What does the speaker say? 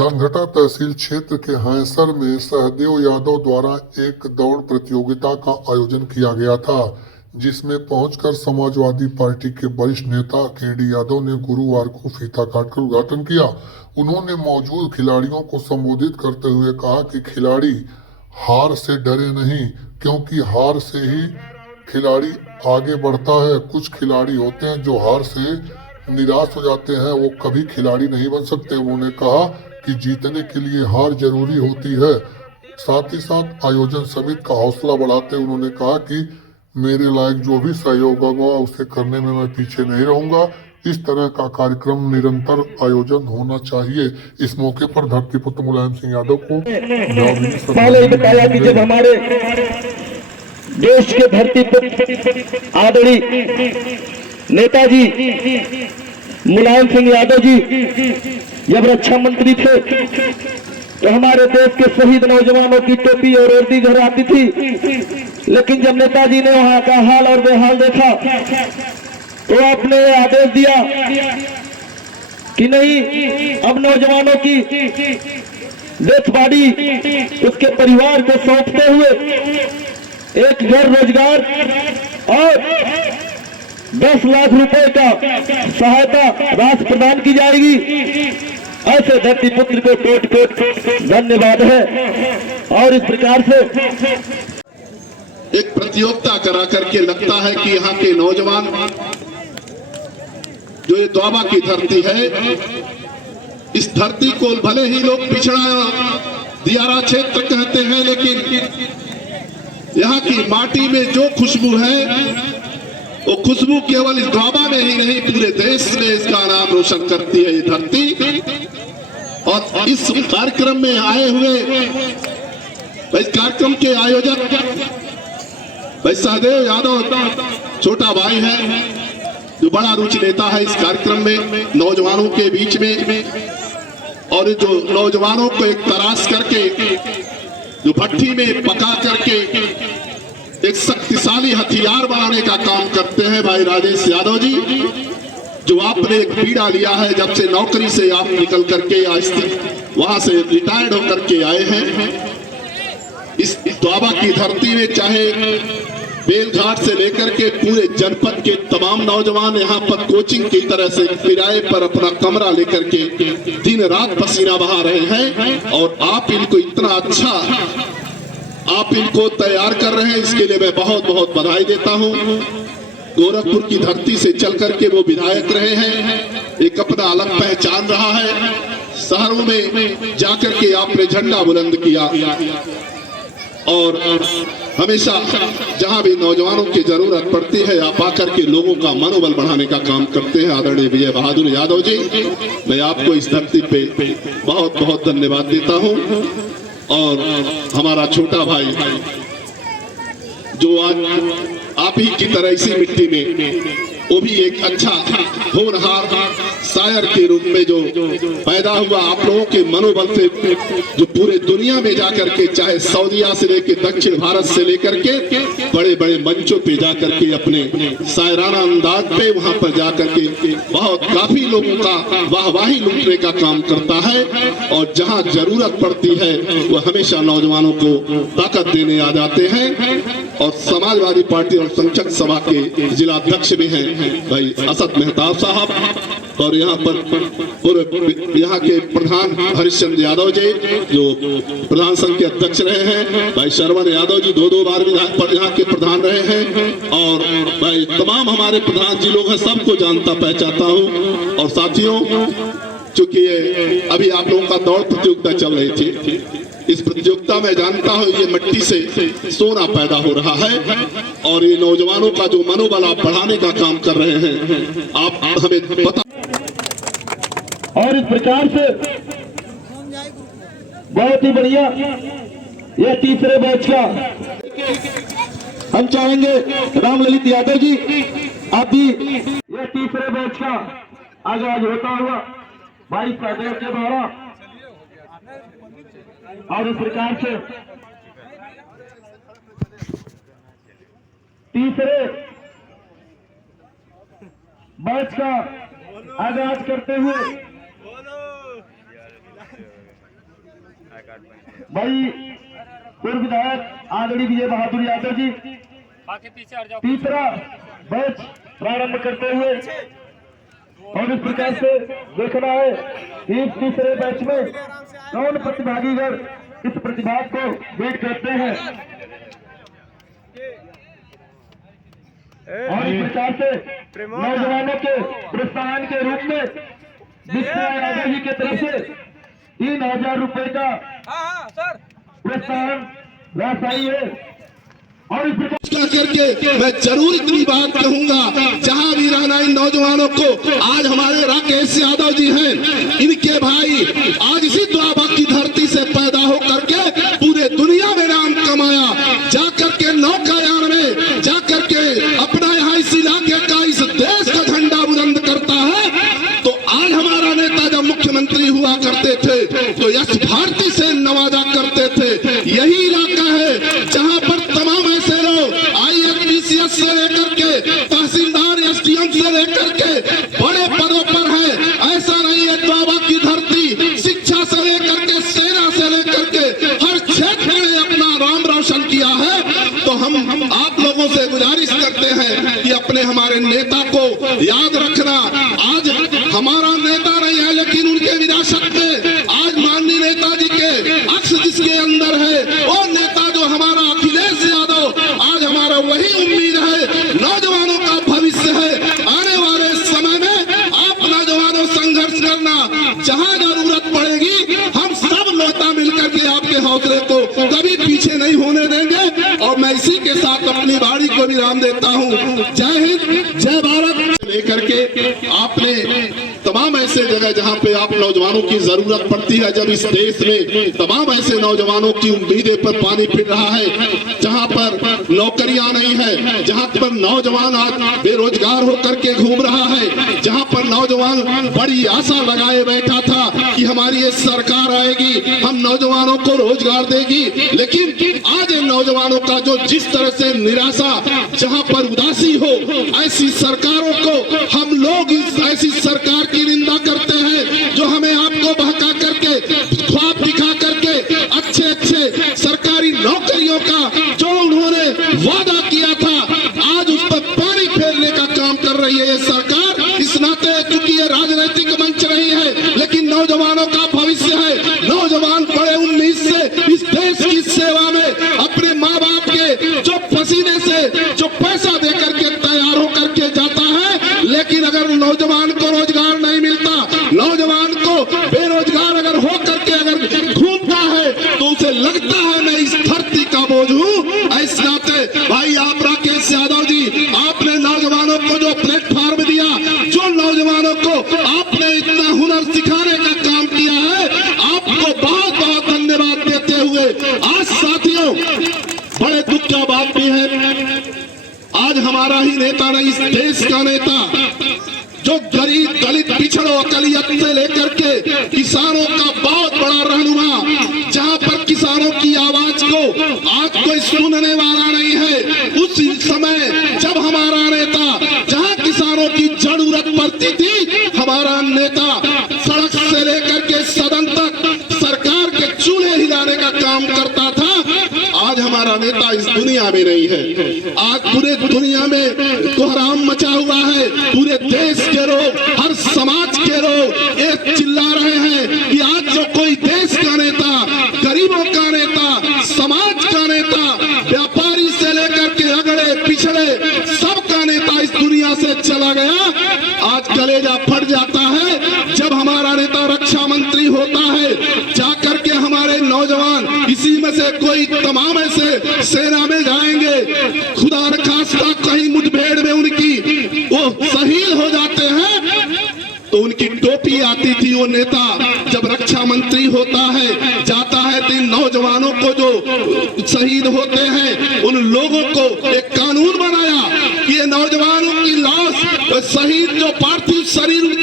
धानघटा तहसील क्षेत्र के हैंसर में सहदेव यादव द्वारा एक दौड़ प्रतियोगिता का आयोजन किया गया था, जिसमें पहुंचकर समाजवादी पार्टी के वरिष्ठ नेता केडी यादव ने गुरुवार को फीता काटकर उद्घाटन किया। उन्होंने मौजूद खिलाड़ियों को संबोधित करते हुए कहा कि खिलाड़ी हार से डरे नहीं, क्योंकि हार से ही खिलाड़ी आगे बढ़ता है। कुछ खिलाड़ी होते हैं जो हार से निराश हो जाते हैं, वो कभी खिलाड़ी नहीं बन सकते। उन्होंने कहा कि जीतने के लिए हार जरूरी होती है। साथ ही साथ आयोजन समिति का हौसला बढ़ाते उन्होंने कहा कि मेरे लायक जो भी सहयोग होगा उसे करने में मैं पीछे नहीं रहूंगा। इस तरह का कार्यक्रम निरंतर आयोजन होना चाहिए। इस मौके पर धरतीपुत्र मुलायम सिंह यादव को पहले ही बताया कि जब हमारे देश के धरतीपुत्र आदरणीय नेताजी मुलायम सिंह यादव जी जब रक्षा मंत्री थे तो हमारे देश के शहीद नौजवानों की टोपी और वर्दी घर आती थी, लेकिन जब नेताजी ने वहां का हाल और बेहाल देखा तो आपने आदेश दिया कि नहीं, अब नौजवानों की डेथ बॉडी उसके परिवार को सौंपते हुए एक घर रोजगार और 10 लाख रुपए का सहायता राशि प्रदान की जाएगी। ऐसे धरतीपुत्र को कोट कोट धन्यवाद है। और इस प्रकार से एक प्रतियोगिता करा करके लगता है कि यहाँ के नौजवान जो ये द्वाबा की धरती है, इस धरती को भले ही लोग पिछड़ा दियारा क्षेत्र कहते हैं, लेकिन यहाँ की माटी में जो खुशबू है वो खुशबू केवल इस द्वाबा में ही नहीं, पूरे देश में इसका नाम रोशन करती है ये धरती। और इस कार्यक्रम में आए हुए इस कार्यक्रम के आयोजक भाई सहदेव यादव छोटा भाई है, जो बड़ा रुचि लेता है इस कार्यक्रम में नौजवानों के बीच में, और जो नौजवानों को एक तराश करके जो भट्टी में पका करके एक शक्तिशाली हथियार बनाने का काम करते हैं भाई राजेश यादव जी, जो आपने एक पीड़ा लिया है जब से नौकरी से आप निकल करके वहां से रिटायर्ड होकर के आए हैं। इस द्वाबा की धरती में चाहे बेलघाट से लेकर के पूरे जनपद के तमाम नौजवान यहाँ पर कोचिंग की तरह से किराए पर अपना कमरा लेकर के दिन रात पसीना बहा रहे हैं, और आप इनको इतना अच्छा आप इनको तैयार कर रहे हैं, इसके लिए मैं बहुत बहुत बधाई देता हूं। गोरखपुर की धरती से चल करके वो विधायक रहे हैं, एक अपना अलग पहचान रहा है। शहरों में जाकर के आपने झंडा बुलंद किया, और हमेशा जहां भी नौजवानों की जरूरत पड़ती है आप आकर के लोगों का मनोबल बढ़ाने का काम करते हैं। आदरणीय विजय बहादुर यादव जी, मैं आपको इस धरती पे बहुत बहुत धन्यवाद देता हूं। और हमारा छोटा भाई जो आज आप ही की तरह इसी मिट्टी में वो भी एक अच्छा होनहार शायर के रूप में जो पैदा हुआ, आप लोगों के मनोबल से जो पूरे दुनिया में जाकर के चाहे सऊदीया से लेकर दक्षिण भारत से लेकर के बड़े बड़े मंचों पे जाकर के अपने शायराना अंदाज पे वहां पर जाकर के बहुत काफी लोगों का वाहवाही लूटने का काम करता है, और जहां जरूरत पड़ती है वो हमेशा नौजवानों को ताकत देने आ जाते हैं। और समाजवादी पार्टी और संसद सभा के जिला अध्यक्ष भी हैं भाई असद मेहताब साहब, और यहाँ पर पूरे यहाँ के प्रधान हरिश्चंद्र यादव जी जो प्रधान संघ के अध्यक्ष रहे हैं, भाई शरवण यादव जी 2 बार विधायक यहाँ के प्रधान रहे हैं, और भाई तमाम हमारे प्रधान जी लोग हैं, सबको जानता पहचानता हूँ। और साथियों, चूंकि अभी आप लोगों का दौड़ प्रतियोगिता चल रही थी, इस प्रतियोगिता में जानता हूं ये मिट्टी से सोना पैदा हो रहा है, और ये नौजवानों का जो मनोबल आप बढ़ाने का काम कर रहे हैं, आप हमें पता। और इस प्रकार से बहुत ही बढ़िया ये तीसरे बैच का हम चाहेंगे राम ललित यादव जी, आप भी ये तीसरे बैच का आगाज होता हुआ भाई सहदेव के द्वारा, और इस प्रकार से तीसरे बैच का आगाज करते हुए भाई पूर्व विधायक आदरणीय विजय बहादुर यादव जी तीसरा बैच प्रारंभ करते हुए, और इस प्रकार से देखना है कि इस तीसरे बैच में कौन प्रतिभागीगण इस प्रतिभा को वेट करते हैं। और इस प्रकार से नौजवानों के प्रोत्साहन के रूप में विश्व यादव जी की तरफ से 3000 रुपए का प्रोत्साहन राशि है। और इस प्रकार करके मैं जरूर इतनी बात कहूंगा, जहां भी रहना इन नौजवानों को, आज हमारे राकेश यादव जी हैं, इनके भाई आज इसी द्वाबा की धरती से पैदा होकर के पूरे दुनिया में नाम कमाया, जाकर के नौकायान में जाकर के अपना यहाँ इस इलाके का, इस देश का झंडा बुलंद करता है। तो आज हमारा नेता जब मुख्यमंत्री हुआ करते थे तो यश भारती से नवाजा करते थे। यही इलाका है जहां पर तमाम ऐसे लोग IAS से लेकर के तहसीलदार SDM से लेकर के बड़े पदों पर है। ऐसा नहीं है, द्वाबा की धरती शिक्षा से लेकर के सेना से लेकर के हर क्षेत्र में अपना नाम रोशन किया है। तो हम आप लोगों से गुजारिश करते हैं कि अपने हमारे नेता को याद रखना। आज हमारा नेता नहीं है, लेकिन उनके विरासत में आज माननीय नेताजी के अक्ष जिसके अंदर है, वो नेता जो हमारा अखिलेश यादव, आज हमारा वही उम्मीद है, नौजवानों का भविष्य है। आने वाले समय में आप नौजवानों संघर्ष करना, जहां जरूरत पड़ेगी हम सब नेता मिलकर के आपके हौसले को कभी पीछे नहीं होने देंगे। और मैं इसी के साथ अपनी वाणी को विराम देता हूं। जय हिंद, जय भारत। लेकर के आपने तमाम ऐसे जगह जहां पे आप नौजवानों की जरूरत पड़ती है, जब इस देश में तमाम ऐसे नौजवानों की उम्मीदें पर पानी फिर रहा है, जहां पर नौकरियां नहीं है, जहां पर नौजवान आज बेरोजगार होकर के घूम रहा है, जहां पर नौजवान बड़ी आशा लगाए बैठा था कि हमारी ये सरकार आएगी, हम नौजवानों को रोजगार देगी। लेकिन आज इन नौजवानों का जो जिस तरह से निराशा, जहां पर उदासी हो, ऐसी सरकारों को हम लोग ऐसी सरकार की निंदा करते हैं जो हमें आपको बहका करके, ख्वाब दिखा करके अच्छे अच्छे सरकारी नौकरियों का जो उन्होंने वादा किया था, आज उस पर पानी फेरने का काम कर रही है ये सरकार। इस नाते क्योंकि ये राजनीतिक मंच नहीं है, लेकिन नौजवानों का भविष्य है। नौजवान बड़े उम्मीद से इस देश की सेवा में अपने माँ बाप के जो पसीने से जो पैसा देकर के तैयार होकर के जाता है, लेकिन अगर नौजवान को रोजगार नहीं मिलता, नौजवान को बेरोजगार अगर हो करके अगर घूमता है, तो उसे लगता है मैं इस धरती का बोझ हूँ। इस नाते भाई आप राकेश यादव जी, आपने नौजवानों को जो प्लेटफॉर्म दिया, जो नौजवानों को आपने इतना हुनर सिखाने का काम किया है, आपको बहुत बहुत धन्यवाद देते हुए आज साथियों बड़े दुख का बात भी है, आज हमारा ही नेता नहीं, इस देश का नेता जो गरीब दलित पिछड़ों अकलियत से लेकर के किसानों का बहुत बड़ा रहनुमा, जहां पर किसानों की आवाज को आज कोई सुनने वाला नहीं है, उस समय जब हमारा नेता, जहां किसानों की जरूरत पड़ती थी, हमारा नेता सड़क से लेकर के सदन तक सरकार के चूल्हे हिलाने का काम करता था। आज हमारा नेता इस दुनिया में नहीं है। आज पूरे दुनिया में कोहराम मचा हुआ है, पूरे देश के लोग, हर समाज के लोग एक चिल्ला रहे हैं कि आज जो कोई देश का नेता, गरीबों का नेता, समाज का नेता, व्यापारी से लेकर के अगड़े पिछड़े सबका नेता इस दुनिया से चला गया, आज कलेजा फट जाता है जब हमारा नेता रक्षा मंत्री होता है। जाकर के हमारे नौजवान इसी में से कोई तमाम ऐसे सेना में जाएंगे, खुदा न खास्ता कहीं मुठभेड़ में उनकी वो शहीद हो जाते हैं, तो उनकी टोपी आती थी। वो नेता जब रक्षा मंत्री होता है, जाता है, तो इन नौजवानों को जो शहीद होते हैं उन लोगों को एक कानून बनाया कि ये नौजवानों की लाश, शहीद जो पार्थिव शरीर